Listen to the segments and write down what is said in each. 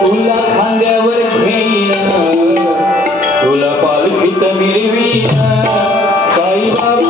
तुला खांद्यावर घेईन तुला पालखीत मिळवीन साईबाबा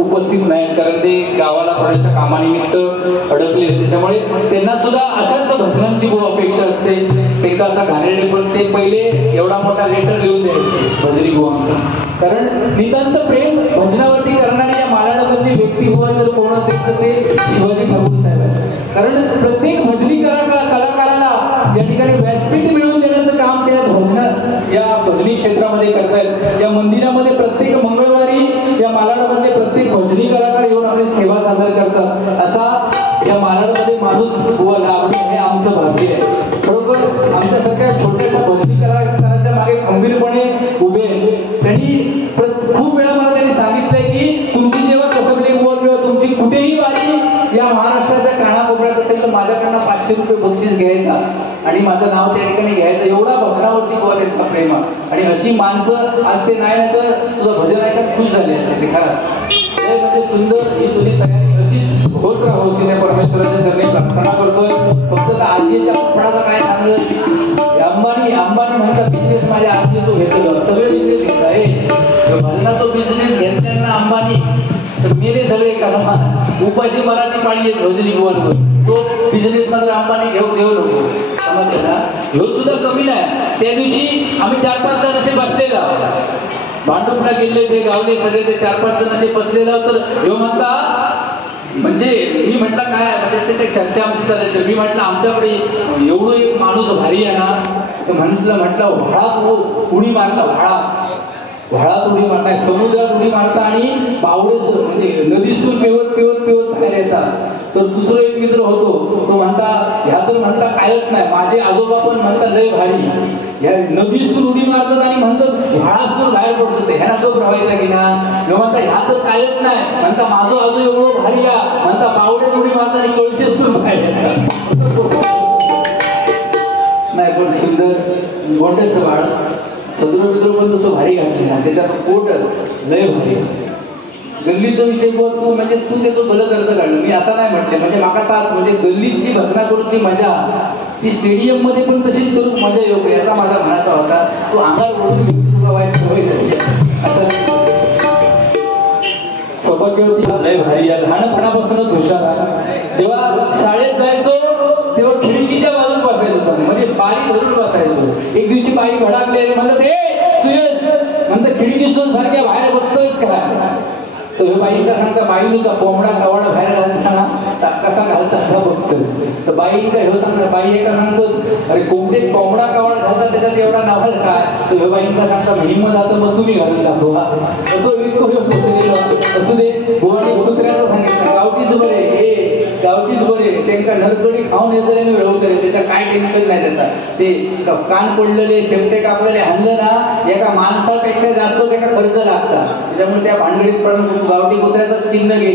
उपस्थित नाही नाहीत, कारण ते गावाला थोड्याशा कामानिमित्त अडकले. त्याच्यामुळे त्यांना सुद्धा अशाच भजनांची खूप अपेक्षा असते. एकदा असा घाणेरडे पण ते पहिले एवढा मोठा लेटर लिहून द्यायचे भजनी बुवांचा, कारण नितांत प्रेम भजनावरती करणारी या मालाडमधली व्यक्ती हुआ जर कोण असेल तर ते शिवाजी ठाकूर साहेब आहेत. कारण प्रत्येक भजनी कलाकाराला या ठिकाणी व्यासपीठ मिळवून देण्याचं काम त्या भजनात या भजनी क्षेत्रामध्ये करतायत. या मंदिरामध्ये प्रत्येक मंगळवारी या मालाडमध्ये प्रत्येक भजनी कलाकार येऊन आपली सेवा सादर करतात. असा या मालाडमध्ये माणूस बुवा लाभणे हे आमचं भाग्य आहे. खरोखर आमच्यासारख्या छोट्याशा भजनी कलाकाराच्या मागे खंबीरपणे उभे त्यांनी खूप वेळा मला त्यांनी सांगितलंय की तुमची जेव्हा कसबली बुवा किंवा तुमची कुठेही वारी या महाराष्ट्राच्या कानाकोपऱ्यात असेल तर माझ्याकडनं 500 रुपये बक्षीस घ्यायचा आणि माझं नाव त्या ठिकाणी घ्यायचं. एवढा भजनावरती बुवा त्यांचा प्रेम आणि अशी माणसं आज ते नाही तर तुझं भजन ऐकत खुश झाले असते ते खरं. म्हणजे सुंदर ही तुझी तयारी अशीच होत राहावी त्या परमेश्वराच्या चरणी प्रार्थना करतोय. फक्त आजीच्या कपडाचा काय सांगलं अंबानी म्हणतात बिझनेस माझ्या आजी तो घेतलं सगळे बिझनेस घेत आहे भजना तो बिझनेस घेतल्यांना अंबानी तर मेरे सगळे कामा उपाशी मराठी पाळी आहेत भजनी बुवांवर. तो बिझनेस मात्र अंबानी घेऊ नको समजलं ना. ह्यो सुद्धा कमी नाही. त्या दिवशी आम्ही 4-5 जण असे बसलेला भांडुपला गेले ते गावले सगळे ते 4-5 जण असे बसलेला तर ह्यो म्हणता म्हणजे मी म्हटलं काय म्हणजे ते चर्चा आमची चालायची. मी म्हटलं आमच्याकडे एवढं एक माणूस भारी आहे ना तर म्हटलं व्हाळात उडी मारता व्हाळात उडी मारताय समुद्रात उडी मारता आणि बावडे म्हणजे नदीतून पेवत बाहेर येतात. तर दुसरा एक मित्र होतो तो म्हणता ह्या तर म्हणता कायच नाही. माझे आजोबा पण म्हणतात लय भारी या नदीतून उडी मारतात आणि म्हणतात व्हाळातून बाहेर पडतात ह्याला तो प्रवाहायचा की ना म्हणता ह्या तर कायच नाही म्हणता माझं आजो एवढं भारी या म्हणता बावड्यात उडी मारता आणि कळशेतून बाहेर नाही. पण सुंदर गोंडेचं बाळ सदृढ पण तसं भारी घातली ना त्याच्यात पोट लय भारी. गल्लीचा विषय तू म्हणजे तू त्याचं भलं कर्ज काढलं मी असं नाही म्हटलं म्हणजे माका तास म्हणजे गल्लीची भजना करूची मजा ती स्टेडियम मध्ये पण तशीच करून मजा येऊ याचा माझा म्हणायचा होता. तू अंगार ओढून तुला वाईट सवय झाली असं सौभाग्य होती लय भारी. या लहानपणापासूनच हुशार. जेव्हा शाळेत जायचो तेव्हा खिडकीच्या बाजून बसायचो म्हणजे बारी धरून बसायचो. एक दिवशी बाई भडाकले म्हणत हे सुयश म्हणतं खिडकीतून सारख्या बाहेर बघतोयस का तर हे बाई का सांगता बाईनुचा कोंबडा कवाडा बाहेर घालताना कसा घालता बघतोय तर बाई का हे सांगता बाई एका सांगतो अरे कोंबडे कोंबडा कवाडा घालतात त्याच्यात एवढा नावाल काय तर हे बाई का सांगता हिंमत जातं मग तुम्ही घालून टाकतो असं असू दे. गोवाडी कुत्र्याचं सांगितलं गावठीच बरे हे गावठीच बरे त्यांना नरकडी खाऊन येतं आणि रवतले त्याचा काय टेन्शन नाही त्याचा. ते कान पडलेले शेपटे कापलेले हल्लं ना एका माणसापेक्षा जास्त त्याचा खर्च लागतात. त्याच्यामुळे त्या भानगडीत पण गावठी कुत्र्याचं चिन्ह घे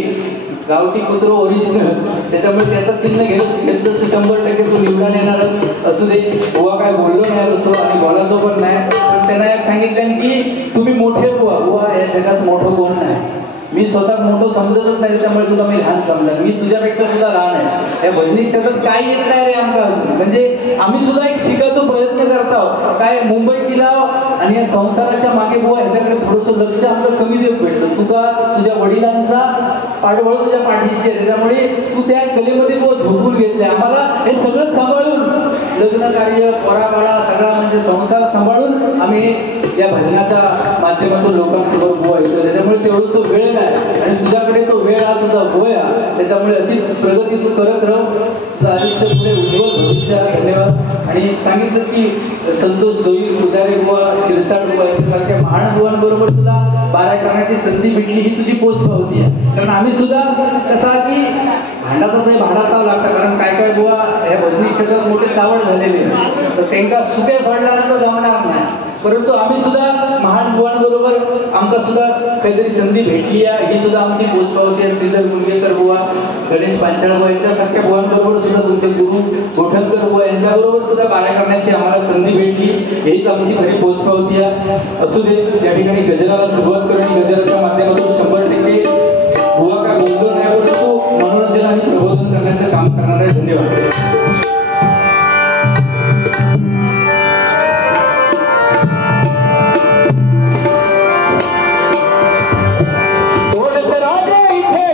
गावठी कुत्र ओरिजिनल त्याच्यामुळे त्याचं चिन्ह घेतलं तर 100% तू निवडून येणार असू दे. बुवा काय बोललो नाही तसं आणि बोलायचो पण नाही. पण त्यांना एक सांगितलं की तुम्ही मोठे बुवा या जगात मोठं कोण नाही. मी स्वतः मोठं समजतच नाही त्यामुळे तुला मी लहान समजा मी तुझ्यापेक्षा सुद्धा लहान आहे. या भजनी क्षेत्रात काय येत नाही रे आमका म्हणजे आम्ही सुद्धा एक शिकायचा प्रयत्न करतो काय मुंबईत गेला आणि या संसाराच्या मागे बुवा ह्याच्याकडे थोडंसं लक्ष आमचं कमी देत भेटतं. तुका तुझ्या वडिलांचा पाठबळ तुझ्या पाठीशी आहे त्याच्यामुळे तू त्या कलेमध्ये बुवा झोपून घेतले. आम्हाला हे सगळं सांभाळून लग्न कार्य पोराबाळा सगळा म्हणजे संसार सांभाळून आम्ही या भजनाच्या माध्यमातून लोकांसोबत बुवा येतो. त्याच्यामुळे तेवढं तो वेळ नाही आणि तुझ्याकडे तो वेळ हा तुझा गोया त्याच्यामुळे अशी प्रगती तू करत राह. तुझं आयुष्य पुढे उज्ज्वल भविष्य. धन्यवाद. आणि सांगितलं की संतोष सोयी पुजारी बुवा शिरसाट बुवा यासारख्या महान बुवांबरोबर तुला बारा करण्याची संधी भेटली ही तुझी पोच होती आहे. कारण आम्ही सुद्धा कसा की भांडाचाच नाही भांडाचावं लागतं कारण काय बुवा ह्या भजनी क्षेत्रात मोठे चावड झालेले तर त्यांना सुट्या सोडल्यानंतर जमणार नाही. परंतु आम्ही सुद्धा महान बुवांबरोबर आमका सुद्धा काहीतरी संधी भेटली आहे ही सुद्धा आमची पोचपावती आहे. श्रीधर मुंडगेकर बुवा गणेश पांचाळ बुवा यांच्यासारख्या बुवांबरोबर सुद्धा तुमचे गुरु गोठणकर बुवा यांच्याबरोबर सुद्धा कार्य करण्याची आम्हाला संधी भेटली हीच आमची खरी पोचपावती आहे. असू दे या ठिकाणी गजराला सुरुवात करून गजराच्या माध्यमातून 100% बुवा काय बोललो नाही परंतु मनोरंजन आणि प्रबोधन करण्याचं काम करणार आहे. धन्यवाद. राजा इथे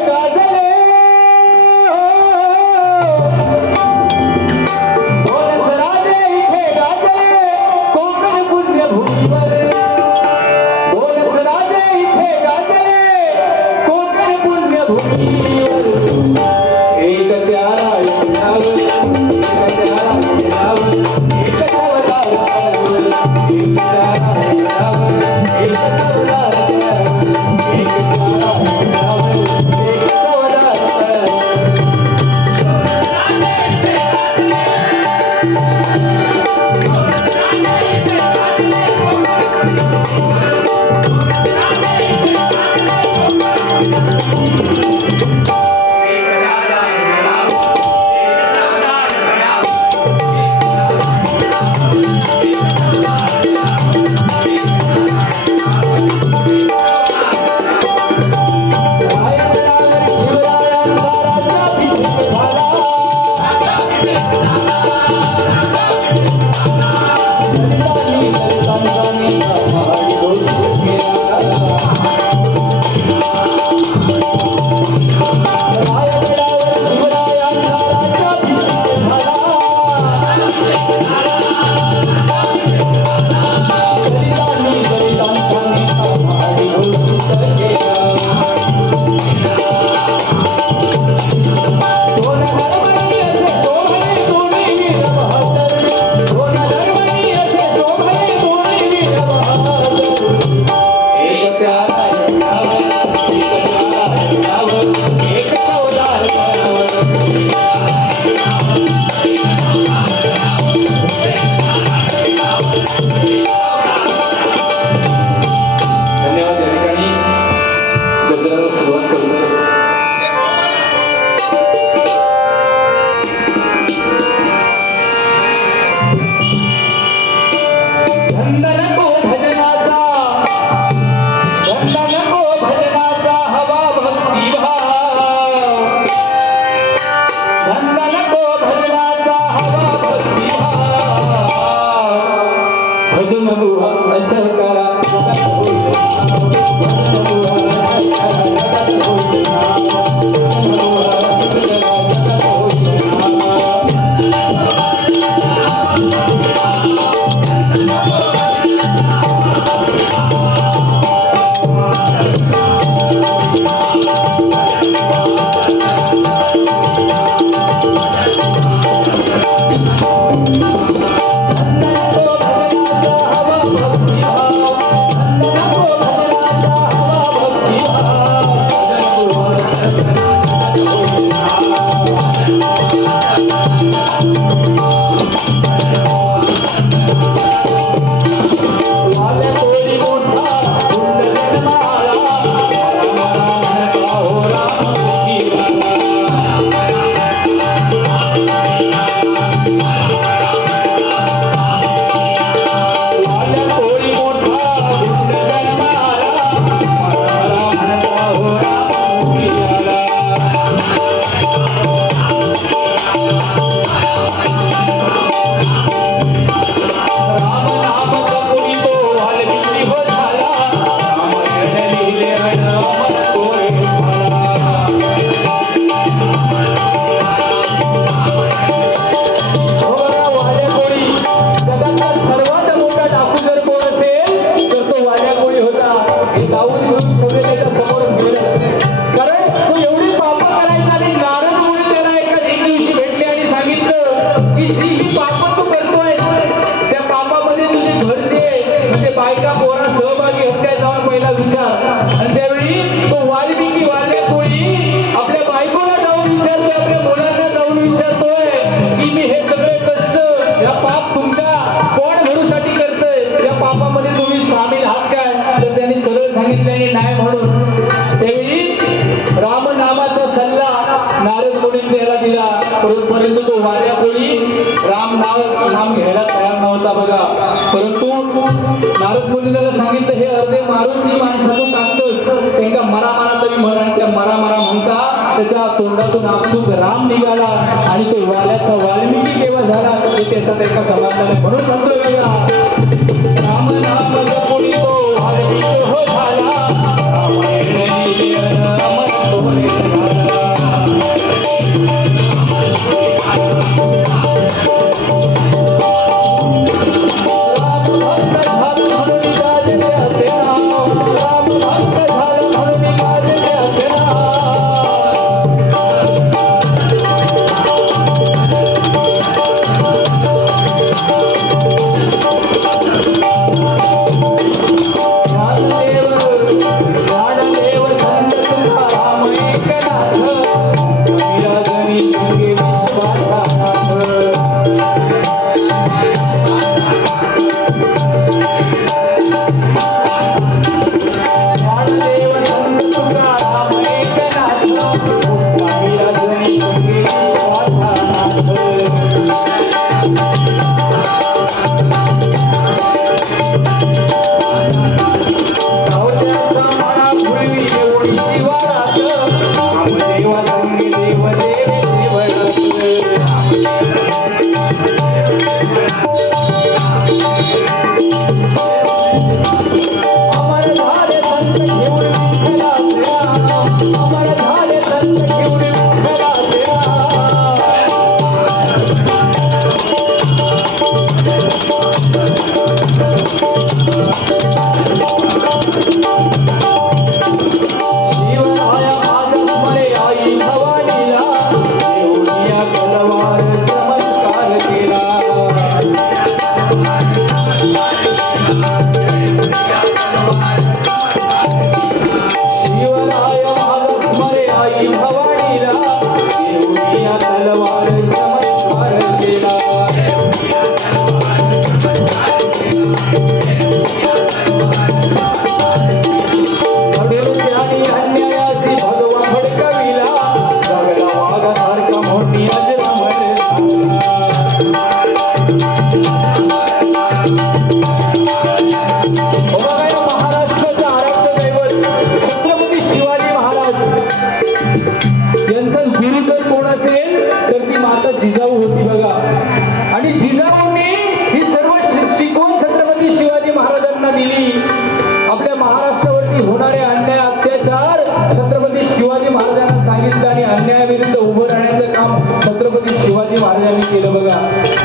बाळावरती होणारे अन्याय अत्याचार छत्रपती शिवाजी महाराजांना सांगितलं आणि अन्यायाविरुद्ध उभं राहण्याचं काम छत्रपती शिवाजी महाराजांनी केलं बघा.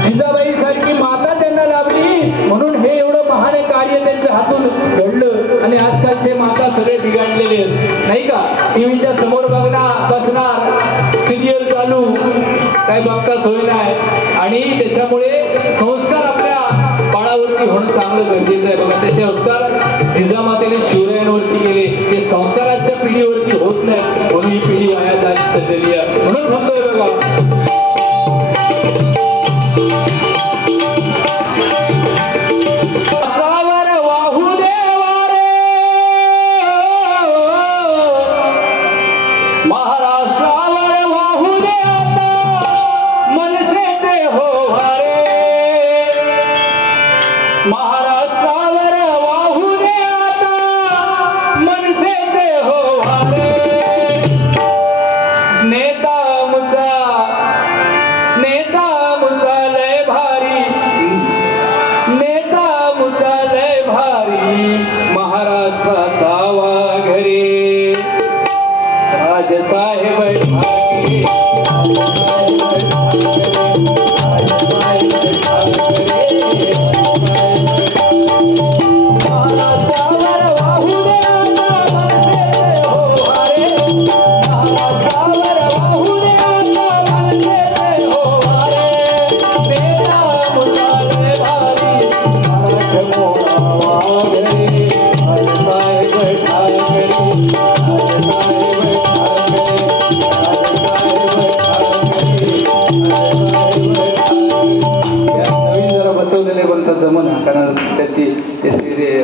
जिजाबाई सारखी माता त्यांना लाभली म्हणून हे एवढं महान कार्य त्यांच्या हातून घडलं. आणि आजकालचे माता सगळे बिघडलेले नाही का. टीव्हीच्या समोर बसणार सिरियल चालू काय बघता सोय नाही आणि त्याच्यामुळे संस्कार आपल्या बाळावरती होणं चांगलं गरजेचं आहे बघा. ते संस्कार जिजामातेने शिवरायांवरती केले ते संस्काराच्या पिढीवरती होत नाही म्हणून ही पिढी वाया चालली आहे म्हणून म्हणतोय बघा.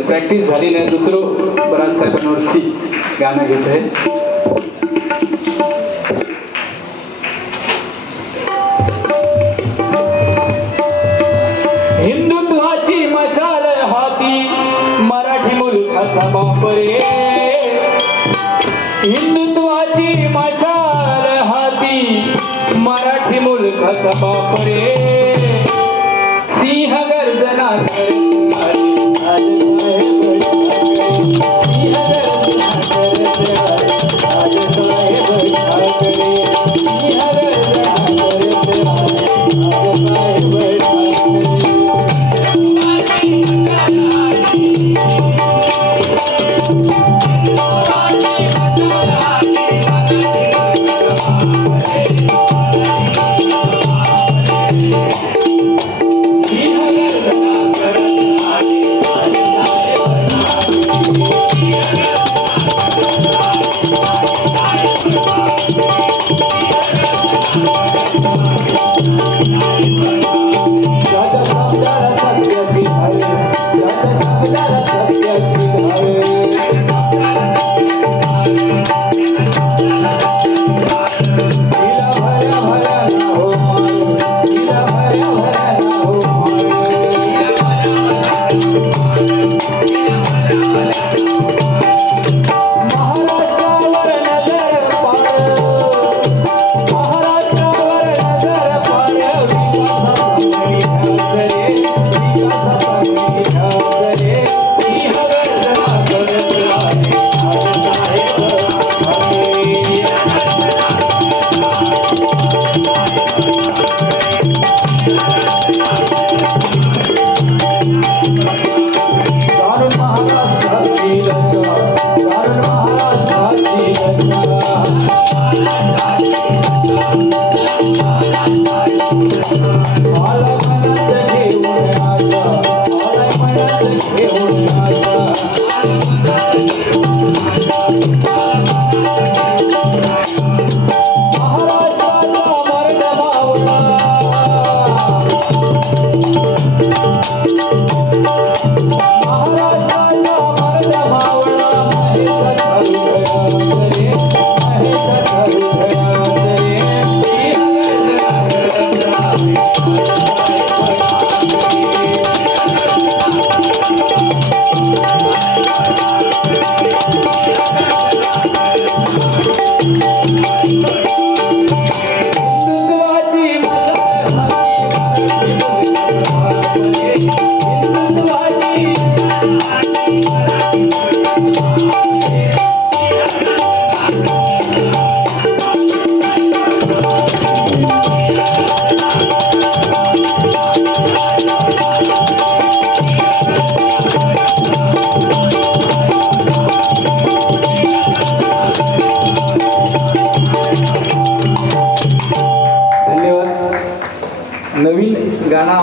प्रॅक्टिस झाली नाही दुसरं बराच साहेबांवरती गाणं घेत आहे. हिंदुत्वाची मशाल हाती मराठी मुलखाचा बाप रे. हिंदुत्वाची मशाल हाती मराठी मुलखाचा बाप रे. सिंह गर्जना Thank you.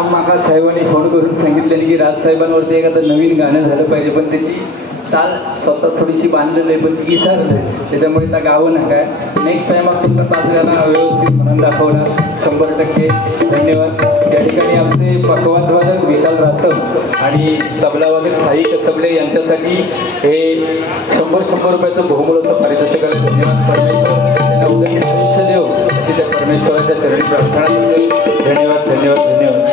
माका साहेबांनी फोन करून सांगितलेलं की राजसाहेबांवरती एखादं नवीन गाणं झालं पाहिजे, पण त्याची चाल स्वतः थोडीशी बांधलेली आहे, पण ती विसरलं, त्याच्यामुळे त्या गावं नका. नेक्स्ट टाइम तुमचा तास गाणं व्यवस्थित म्हणून दाखवणार 100%. धन्यवाद. या ठिकाणी आमचे पकवाजवादक विशाल रासम आणि तबला वादक साई कसबले यांच्यासाठी हे 100 रुपयाचं बहुमूल्याचं पारितोषिक आहे. धन्यवाद. परमेश्वर त्यांना उदय आयुष्य देव अशी त्या परमेश्वराच्या चरणी प्रार्थना करतो. धन्यवाद धन्यवाद धन्यवाद.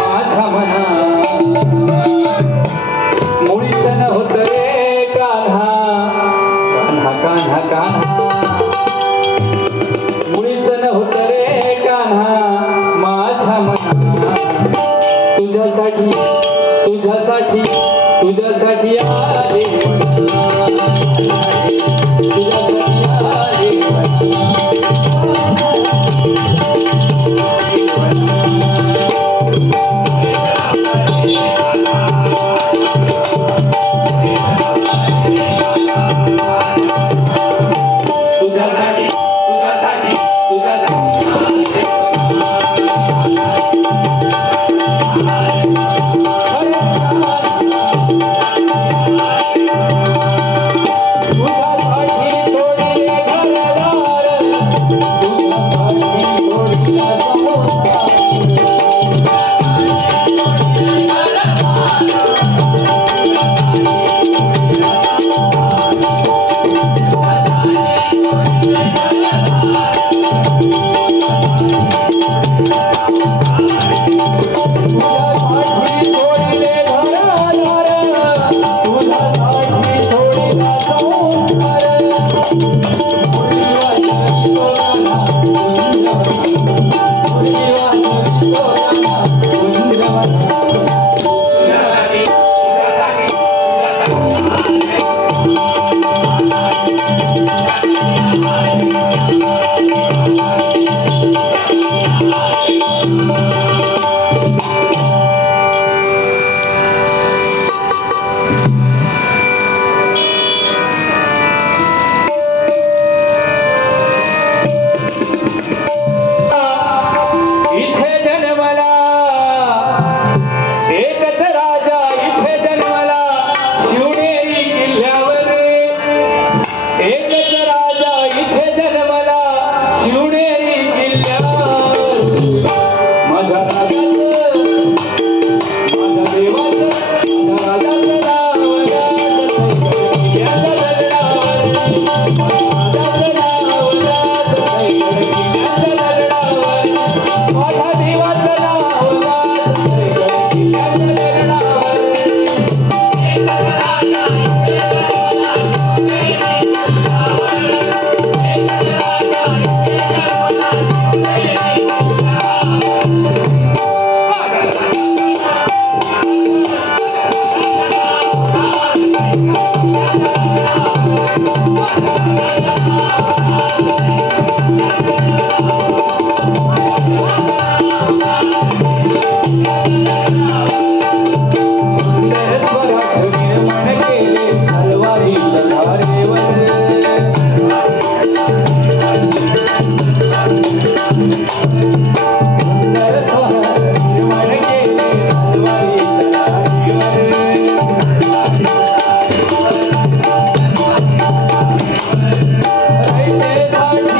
माझा मना मुळीच न होत रे कान्हा, कान्हा कान्हा कान्हा, मुळीच न होत रे कान्हा. माझा मना तुझ्यासाठी तुझ्यासाठी तुझ्यासाठी आले, तुझ्यासाठी Right there,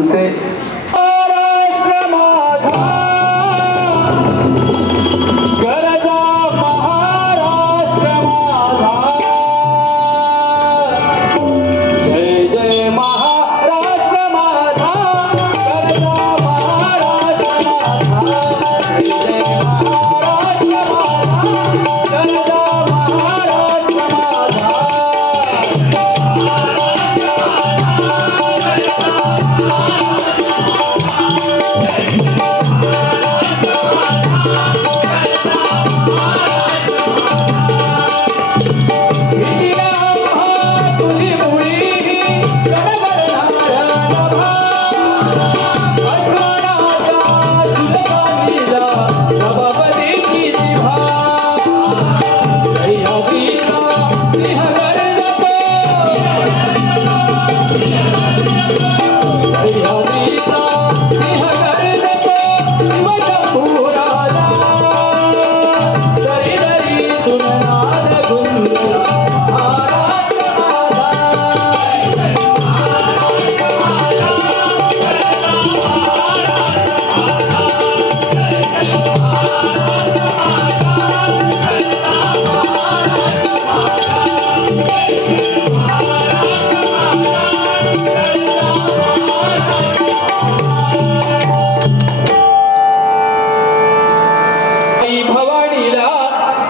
सांगते महाराष्ट्र माझा गरजा महाराष्ट्र माझा जय जय महाराष्ट्र माझा गरजा महाराष्ट्र माझा जय जय महाराष्ट्र माझा गरजा महाराष्ट्र माझा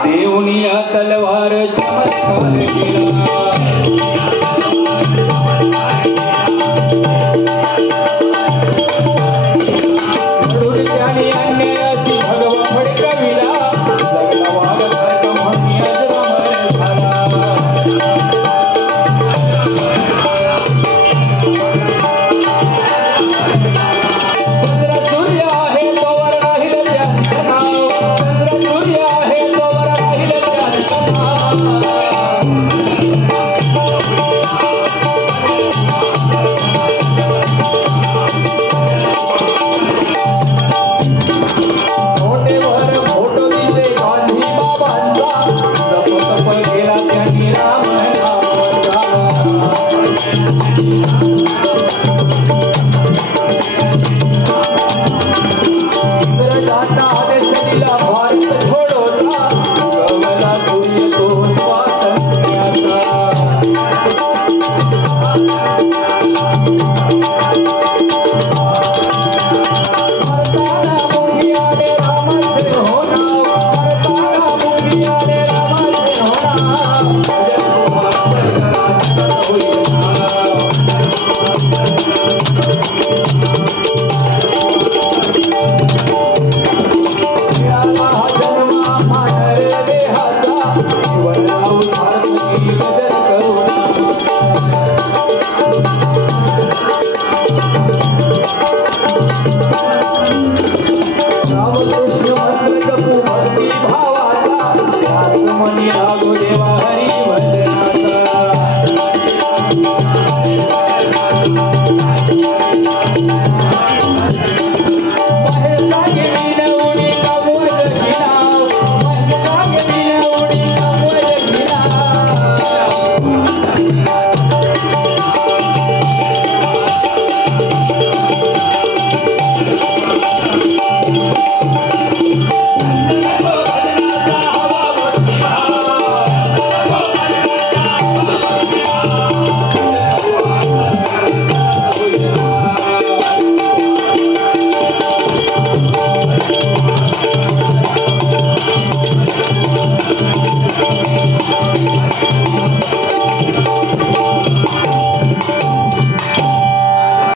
देवनिया तलवार चमत्कार केला अन्यायाची भगवा फडकविला जगला वाघासारखा म्हणून अजरामर झाला चंद्र सूर्य आहे तोवर राहिल त्यांचं नाव चंद्र सूर्य आहे तोवर राहिल त्यांचं नाव मोठेवर फोटो दिले गांधी बाबांचा जप तप केला त्यांनी राम नामाचा इंग्रजांना आदेश दिला